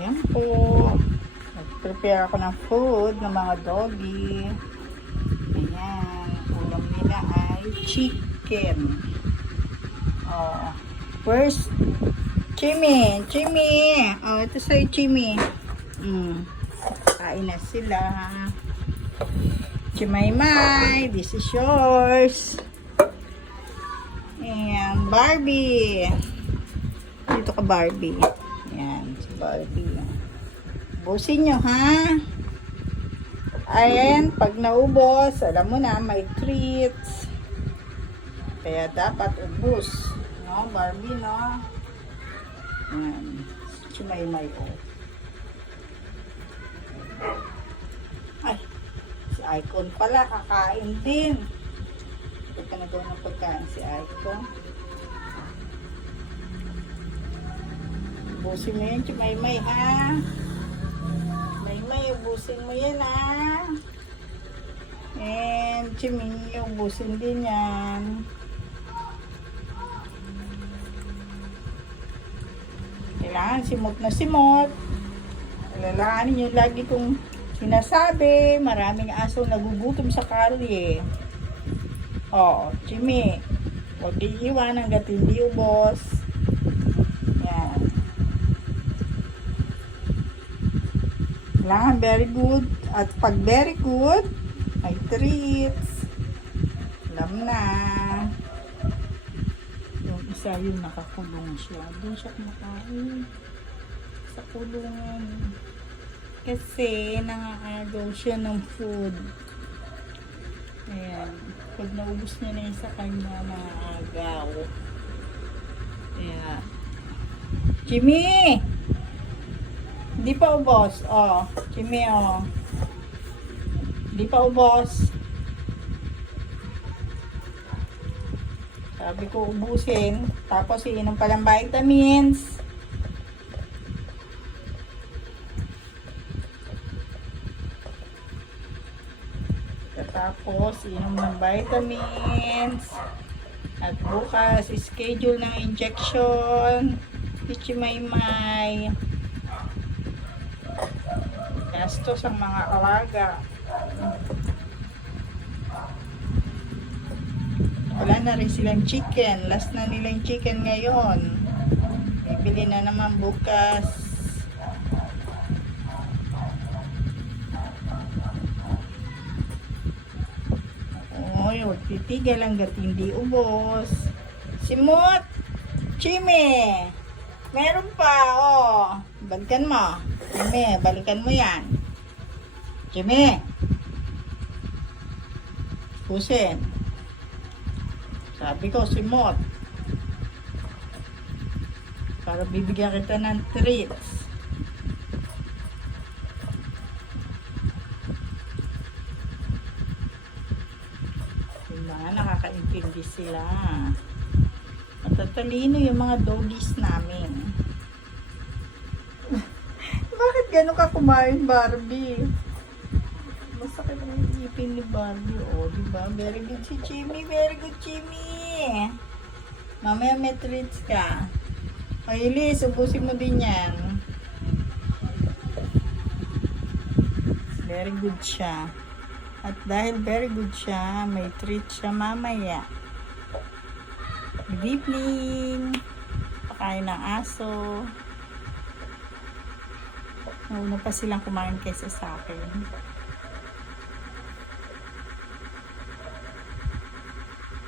Ayan po. Nag-prepare ako ng food ng mga doggy. Ayan. Ulam nila ay chicken. Oh. First, Chimmy. Chimmy. Oh, ito sa'yo, Chimmy. Kain na sila. Chimaymay, this is yours. And Barbie. Dito ka, Barbie. Ayan, si Barbie. Busin nyo, ha? Ayan, pag naubos, alam mo na, may treats. Kaya dapat ubos. No, Barbie, no? Ayan, Chimaymay po. Ay, si Icon pala, kakain din. Ito ka nagawa ng pagkain si Icon. Ubusin mo yan, Chimaymay, ha? Chimaymay, ubusin mo yan, ha? And Chimmy, ubusin din yan. Kailangan simot na simot. Alalahanin nyo lagi kong sinasabi, maraming aso nagugutom sa kalye. Oh, Chimmy, huwag iiwan hanggat hindi ubos. Yan. Kailangan very good. At pag very good, may treats. Alam na. Yung isa yung nakakulong siya. Doon siya kumakain. Sa kulungan. Kasi nangakagaw siya ng food. Ayan. Pag naubos niya na yung sa kanya, nangakagaw. Ayan. Jimmy! Hindi pa ubos. Oh, Jimmy, oh. Hindi pa ubos. Sabi ko ubusin. Tapos iinom pa ng vitamins. Tapos iinom ng vitamins. At bukas schedule ng injection. Chimaymay. Gastos ang mga alaga. Wala na rin silang chicken. Last na nilang chicken ngayon. Bibili na naman bukas. Oy, huwag titigil hanggat hindi ubos. Simot! Chimmy! Meron pa, oh. Balikan mo. Jimmy, balikan mo yan. Jimmy. Pusin. Sabi ko, simot. Para bibigyan kita ng treats. Yung mga nakakaintindi sila. Matatalino yung mga doggies namin. Bakit gano'n ka kumain, Barbie? Masakit na yung ipin ni Barbie. O, diba? Very good si Chimmy. Very good, Chimmy. Mamaya may treats ka. O, Elise, ubusin mo din yan. Very good siya. At dahil very good siya, may treats siya mamaya. Good evening. Pakain ng aso. Nauna pa silang kumain kaysa sa akin.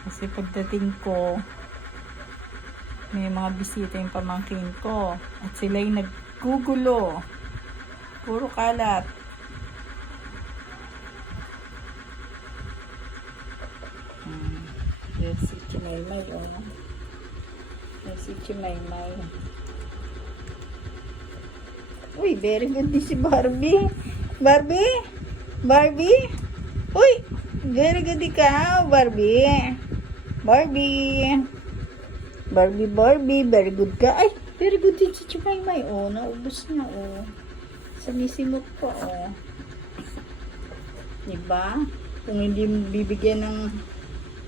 Kasi pagdating ko, may mga bisita yung pamangkin ko. At sila yung naggugulo. Puro kalat. Yes, si Chimaymay. Yes, si Chimaymay. Uy, very good din si Barbie. Barbie? Barbie? Uy, very good ikaw, Barbie. Barbie. Barbie, very good ka. Ay, very good din si Chimaymay. Oh, naubos na, oh. Samisimot pa, oh. Diba? Kung hindi bibigyan ng,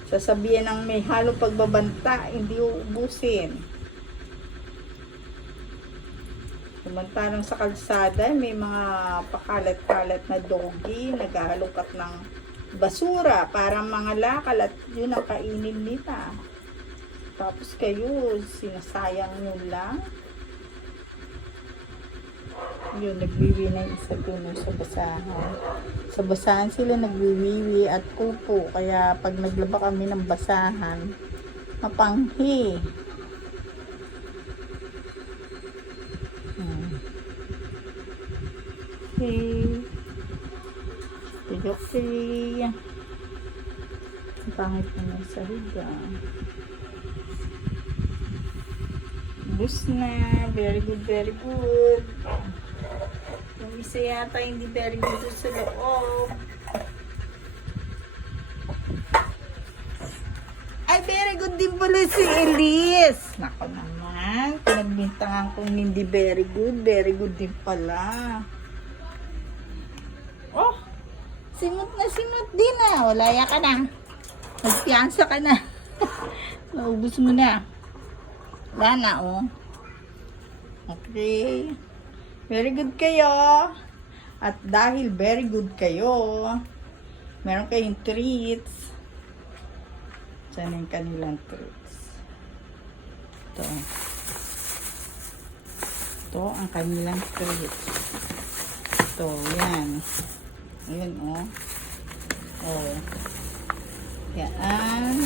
sasabihan ng may halong pagbabanta, hindi uubusin. Samantalang sa kalsada, may mga pakalat-kalat na doggy, naghahalongkat ng basura para mga lakal at yun ang kainin nila. Tapos kayo, sinasayang nyo lang. Yun, nagwiwi na yung isa dun sa basahan. Sa basahan sila nagwiwiwi at kupo. Kaya pag naglaba kami ng basahan, mapanghi. Okay. Ang pangit naman sa higa. Bus na. Very good, very good. Yung isa yata hindi very good sa loob. Ay, very good din pala si Elise. Nako naman. Pinagbintangan kong hindi very good. Very good din pala. Oh, simot din ah. Walaya ka na. Magpiyansa ka na. Naubos mo na. Wala na oh. Okay. Very good kayo. At dahil very good kayo, meron kayong treats. Diyan yung kanilang treats. Ito. Ito ang kanilang treats. Ito, yan. Ayan, oh. Oh. Yan.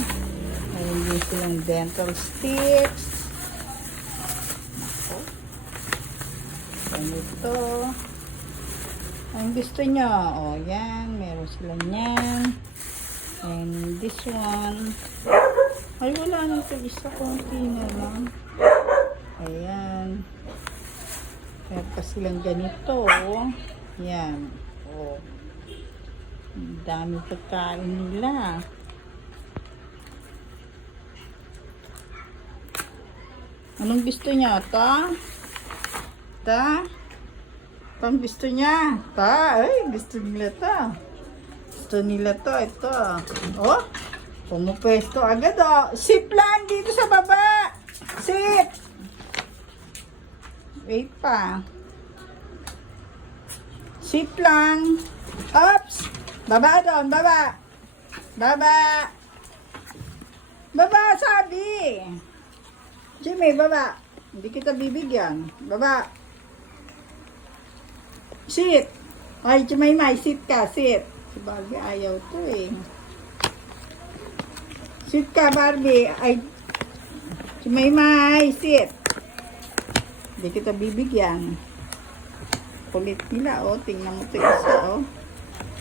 Ayan din silang dental sticks. Ako. Ganito. Ang gusto nyo. Oh, yan. Meron silang yan. And this one. Ay, wala nang ito. Isa konti na lang. Ayan. Meron pa silang ganito. Yan. Oh. Ang dami pagkain nila. Anong gusto niya? Ta? Ta? Pang gusto niya? Ta? Ay, gusto nila ta. Gusto nila to. Ito. Oh, pumupwesto agad oh. Sit lang dito sa baba. Sit. Wait pa. Sit lang. Oops. Baba doon, baba. Baba. Baba, sabi. Jimmy, baba. Hindi kita bibigyan. Baba. Sit. Ay, Jimmy, sit ka, sit. Si Barbie ayaw to eh. Sit ka, Barbie. Ay, Jimmy, sit. Hindi kita bibigyan. Kulit nila, oh. Tingnan mo ito isa, oh.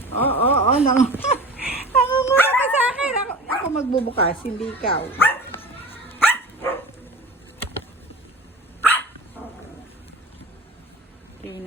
Oo, nangunguna ka sa akin. Ako magbubukas, hindi ikaw. Tingnan.